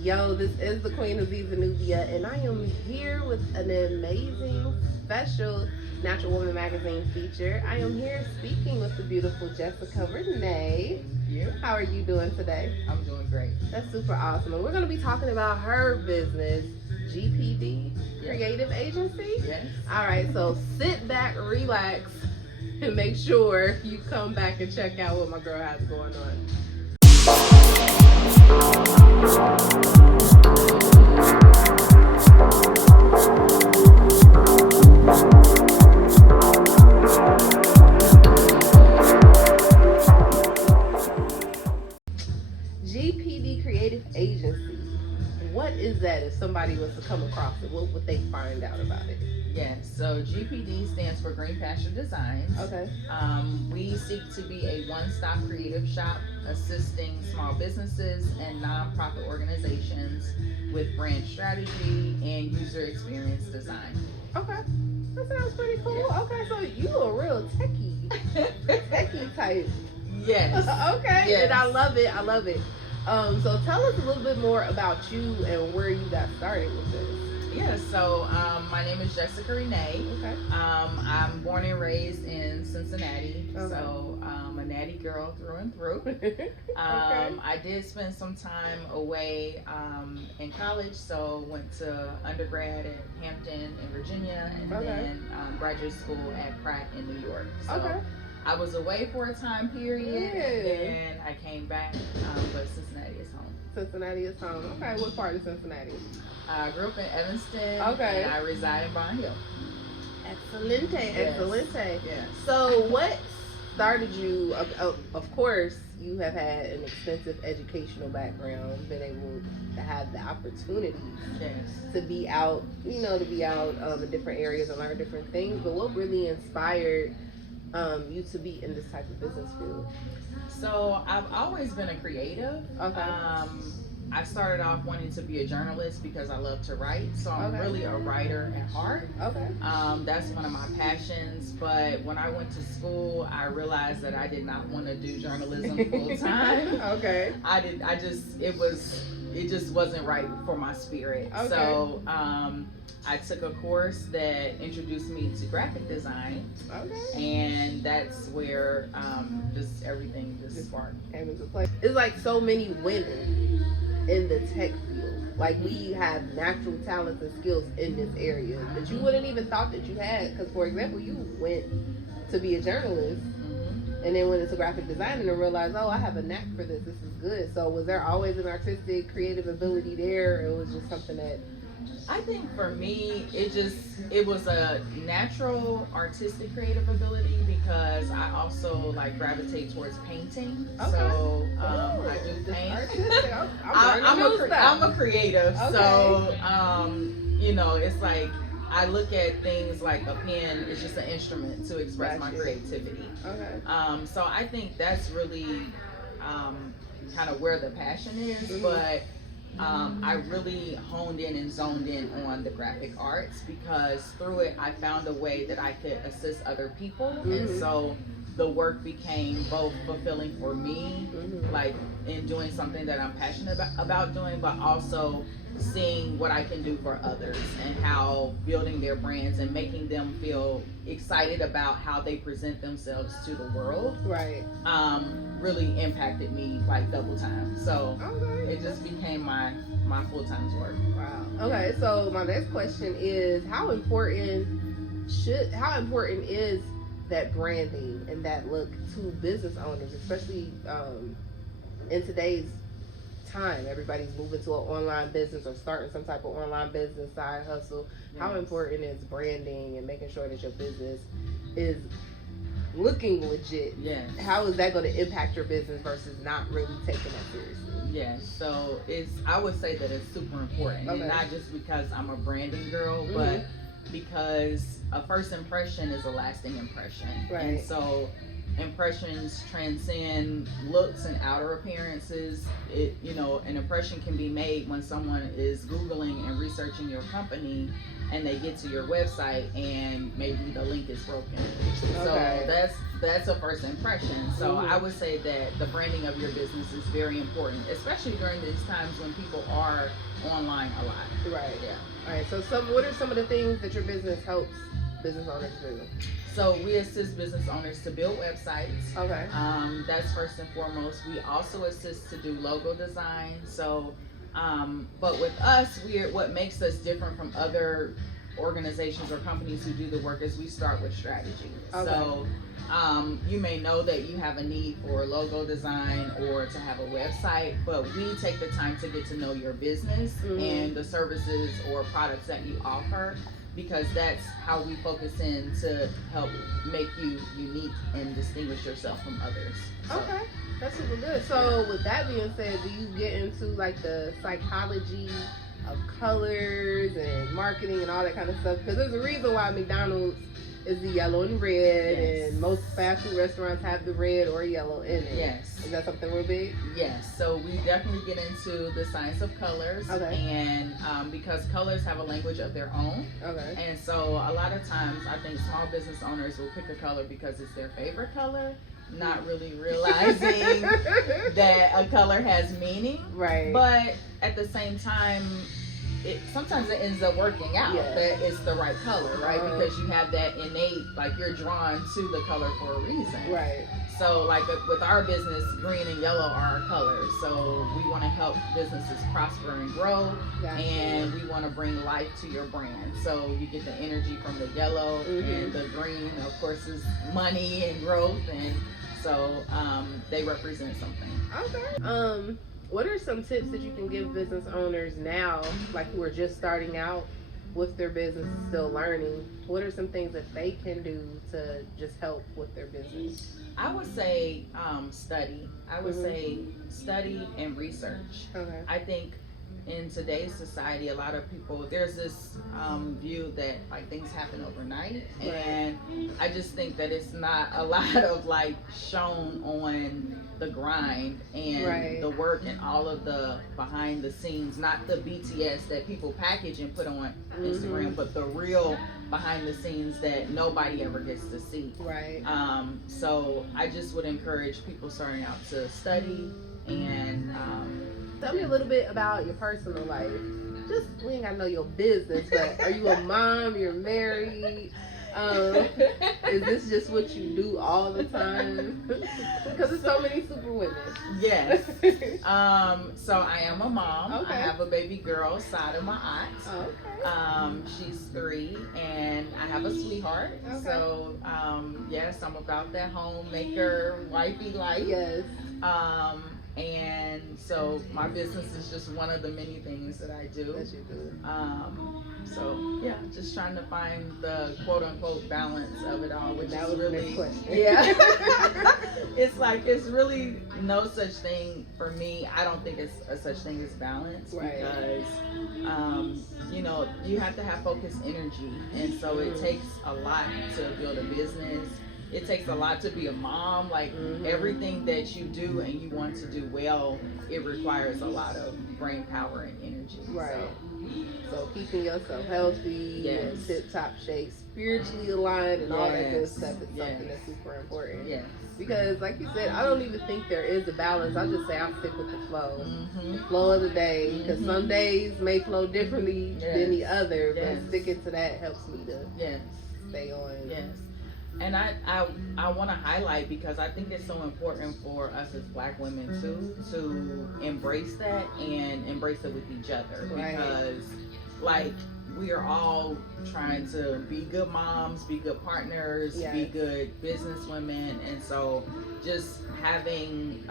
Yo, this is the Queen of Nubia, and I am here with an amazing, special Natural Woman Magazine feature. I am here speaking with the beautiful Jessica Renee. You? How are you doing today? I'm doing great. That's super awesome. And we're going to be talking about her business, GPD Creative Agency. Yes. All right, so sit back, relax, and make sure you come back and check out what my girl has going on. GPD Creative Agency. What is that if somebody was to come across it? What would they find out about it? Yes, so GPD stands for Green Pasture Designs. Okay. We seek to be a one-stop creative shop assisting small businesses and nonprofit organizations with brand strategy and user experience design. Okay. That sounds pretty cool. Yeah. Okay, so you a real techie type. Yes. Okay, Yes. and I love it. I love it. So tell us a little bit more about you and where you got started with this. Yeah, so my name is Jessica Renee. Okay. I'm born and raised in Cincinnati, Okay. so I'm a natty girl through and through. Okay. I did spend some time away in college, so went to undergrad at Hampton in Virginia, and Okay. then graduate school at Pratt in New York. So Okay. I was away for a time period, Yeah. and I came back, but Cincinnati is home. Cincinnati is home. Okay, what part of Cincinnati? I grew up in Evanston, Okay. and I reside in Barn Hill. Excelente, Yes. excelente. Yes. So what started you, of course, you have had an extensive educational background, been able to have the opportunity Yes. to be out, in different areas and learn different things, but what really inspired you to be in this type of business field? So I've always been a creative. Okay. I started off wanting to be a journalist because I love to write. So I'm Okay. really a writer at heart. Okay. That's one of my passions. But when I went to school, I realized that I did not want to do journalism full time. Okay. It just wasn't right for my spirit. Okay. So I took a course that introduced me to graphic design. Okay. And that's where just everything just sparked. Came into play. It's like so many women in the tech field. Like we have natural talents and skills in this area that you wouldn't even thought that you had. Because for example, you went to be a journalist and then went into graphic design and then realized, oh, I have a knack for this. This is good. So was there always an artistic, creative ability there? Or it was just something that... I think for me, it was a natural artistic creative ability because I also like gravitate towards painting. Okay. So I do paint. Artistic. I'm I'm a creative. Okay. So it's like I look at things like a pen is just an instrument to express my Gotcha. creativity. Okay. So I think that's really kind of where the passion is, Mhm. but I really honed in and zoned in on the graphic arts because through it I found a way that I could assist other people, and Mhm. so the work became both fulfilling for me, Mhm. like in doing something that I'm passionate about doing, but also seeing what I can do for others and how building their brands and making them feel excited about how they present themselves to the world Right. really impacted me like double time. So Okay. it just became my full-time work. Wow. Okay, so my next question is how important is that branding and that look to business owners, especially in today's time? Everybody's moving to an online business or starting some type of online business side hustle. How Yes. important is branding and making sure that your business is looking legit? Yes. How is that going to impact your business versus not really taking that seriously? Yes. So I would say that it's super important, Okay. and not just because I'm a branding girl, Mhm. but because a first impression is a lasting impression. Right. And so impressions transcend looks and outer appearances. An impression can be made when someone is Googling and researching your company and they get to your website and maybe the link is broken. Okay. So that's a first impression. So I would say that the branding of your business is very important, especially during these times when people are online a lot. Right. Yeah. All right. So what are some of the things that your business helps business owners do? So we assist business owners to build websites. Okay. That's first and foremost. We also assist to do logo design. So, but with us, what makes us different from other organizations or companies who do the work is we start with strategy. Okay. So you may know that you have a need for logo design or to have a website, but we take the time to get to know your business and the services or products that you offer, because that's how we focus in to help make you unique and distinguish yourself from others. So, okay, that's super good. So with that being said, do you get into like the psychology of colors and marketing and all that kind of stuff? Because there's a reason why McDonald's is the yellow and red, yes. and most fast food restaurants have the red or yellow in it. Yes. Is that something real big? Yes. So we definitely get into the science of colors, okay. and because colors have a language of their own. Okay. And so a lot of times I think small business owners will pick a color because it's their favorite color, not really realizing that a color has meaning. Right. But at the same time, sometimes it ends up working out that it's the right color, right? Because you have that innate, like you're drawn to the color for a reason. Right. So like with our business, green and yellow are our colors. So we want to help businesses prosper and grow. Gotcha. And we want to bring life to your brand. So you get the energy from the yellow, and the green, of course, is money and growth. And so they represent something. Okay. What are some tips that you can give business owners now, like who are just starting out with their business, still learning? What are some things that they can do to just help with their business? I would say study. I would say study and research. Okay. I think in today's society, a lot of people, there's this view that like things happen overnight, and I just think that it's not a lot of like shown on the grind and the work and all of the behind the scenes, not the BTS that people package and put on Instagram, but the real behind the scenes that nobody ever gets to see. Right. So I just would encourage people starting out to study and tell me a little bit about your personal life. Just, we ain't gotta know your business, but are you a mom? You're married? Is this just what you do all the time? Because there's so many super women. Yes. So I am a mom. Okay. I have a baby girl, side of my aunt. Okay. She's 3, and I have a sweetheart. Okay. So yes, I'm about that homemaker, wifey life. Yes. And so my business is just one of the many things that I do. That you do. So yeah, just trying to find the quote unquote balance of it all, which that is was really the next question. Yeah. it's really no such thing for me. I don't think it's a such thing as balance, because you have to have focused energy, and so it takes a lot to build a business. It takes a lot to be a mom. Like everything that you do and you want to do well, it requires a lot of brain power and energy. Right. So keeping yourself healthy and tip-top shape, spiritually aligned, and all that good stuff is something that's super important. Yes. Because like you said, I don't even think there is a balance. I just say I stick with the flow. The flow of the day. Because some days may flow differently than the other, but sticking to that helps me to stay on. Yes. And I want to highlight, because I think it's so important for us as Black women too to embrace that and embrace it with each other, because like we are all trying to be good moms, be good partners, be good business women, and so just having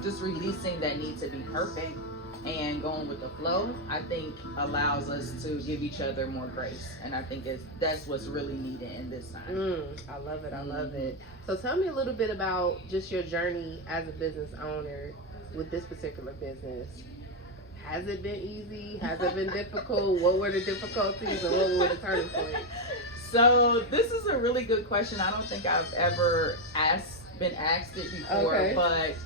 just releasing that need to be perfect and going with the flow, I think allows us to give each other more grace, and I think that's what's really needed in this time. I love it. I love it. So tell me a little bit about just your journey as a business owner with this particular business. Has it been easy? Has it been difficult? What were the difficulties and what were the turning points? So this is a really good question. I don't think I've ever asked been asked it before, Okay. but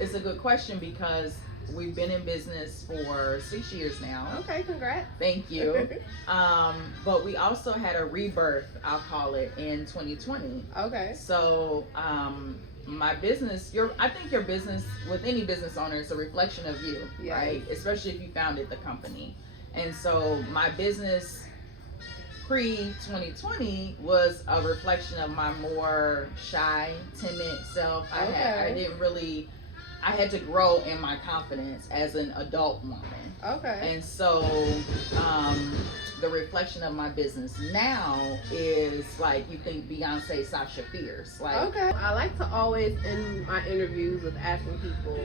it's a good question because we've been in business for 6 years now. Okay, congrats. Thank you. But we also had a rebirth, I'll call it, in 2020. Okay. So my business, I think your business, with any business owner, is a reflection of you, Yes. right? Especially if you founded the company. And so my business pre-2020 was a reflection of my more shy, timid self. I had to grow in my confidence as an adult woman. Okay. And so the reflection of my business now is like, you think Beyonce, Sasha Fierce. Like, Okay. I like to always end my interviews with asking people,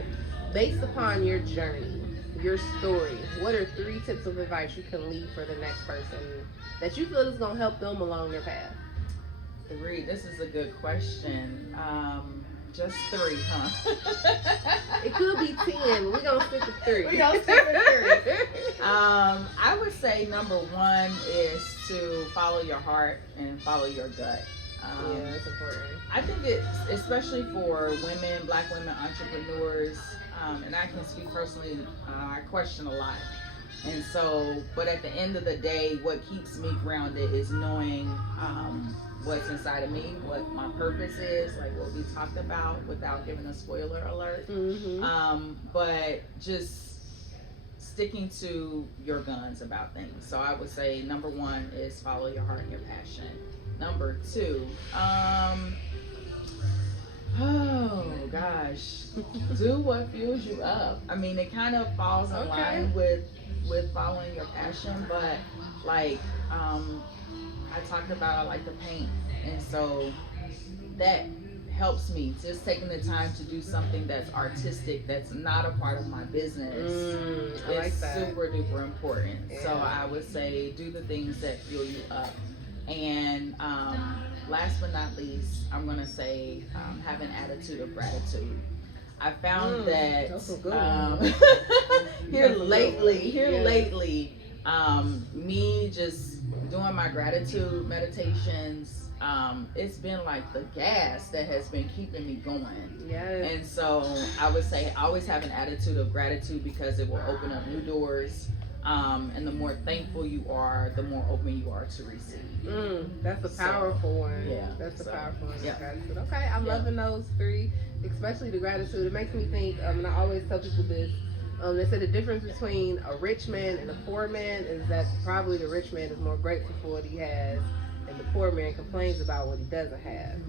based upon your journey, your story, what are 3 tips of advice you can leave for the next person that you feel is going to help them along their path? 3. This is a good question. Just 3, huh? It could be 10. We're going to stick with 3. We're gonna stick with 3. I would say number 1 is to follow your heart and follow your gut. Yeah, that's important. I think it's, especially for women, Black women entrepreneurs, and I can speak personally, I question a lot. And so, but at the end of the day, what keeps me grounded is knowing what's inside of me, what my purpose is, like what we talked about without giving a spoiler alert. Mm-hmm. But just sticking to your guns about things. So I would say number 1 is follow your heart and your passion. Number 2, oh gosh, do what fuels you up. I mean, it kind of falls in line with following your passion, but like I talked about, I like to paint, and so that helps me, just taking the time to do something that's artistic, that's not a part of my business. I like that. Super duper important. Yeah. So I would say do the things that fuel you up. And last but not least, I'm gonna say have an attitude of gratitude. I found that that's a good one. lately, me just doing my gratitude meditations, it's been like the gas that has been keeping me going. Yes. And so I would say always have an attitude of gratitude, because it will open up new doors. And the more thankful you are, the more open you are to receive. That's a powerful one. Yeah. That's a powerful one. Yeah. Gratitude. Okay, I'm loving those 3, especially the gratitude. It makes me think, and I always tell people this, they say the difference between a rich man and a poor man is that probably the rich man is more grateful for what he has, and the poor man complains about what he doesn't have.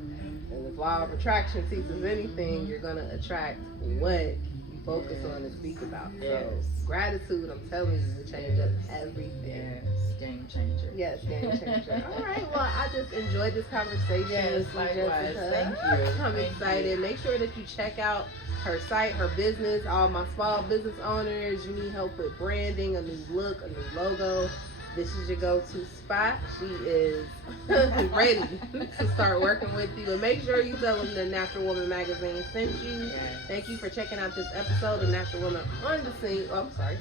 And if law of attraction teaches anything, you're going to attract what you focus on and speak about. Yes. So gratitude, I'm telling you, will change up everything. Yes, game changer. Yes, game changer. All right, well, I just enjoyed this conversation. Yes, with you, likewise. Jessica. Thank you. I'm Thank excited. you. Make sure that you check out her site, her business, all my small business owners. You need help with branding, a new look, a new logo. This is your go-to spot. She is ready to start working with you. And make sure you tell them the Natural Woman magazine sent you. Yes. Thank you for checking out this episode of Natural Woman on the Scene. Oh, I'm sorry.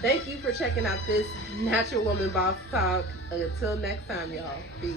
Thank you for checking out this Natural Woman Boss Talk. Until next time, y'all. Peace.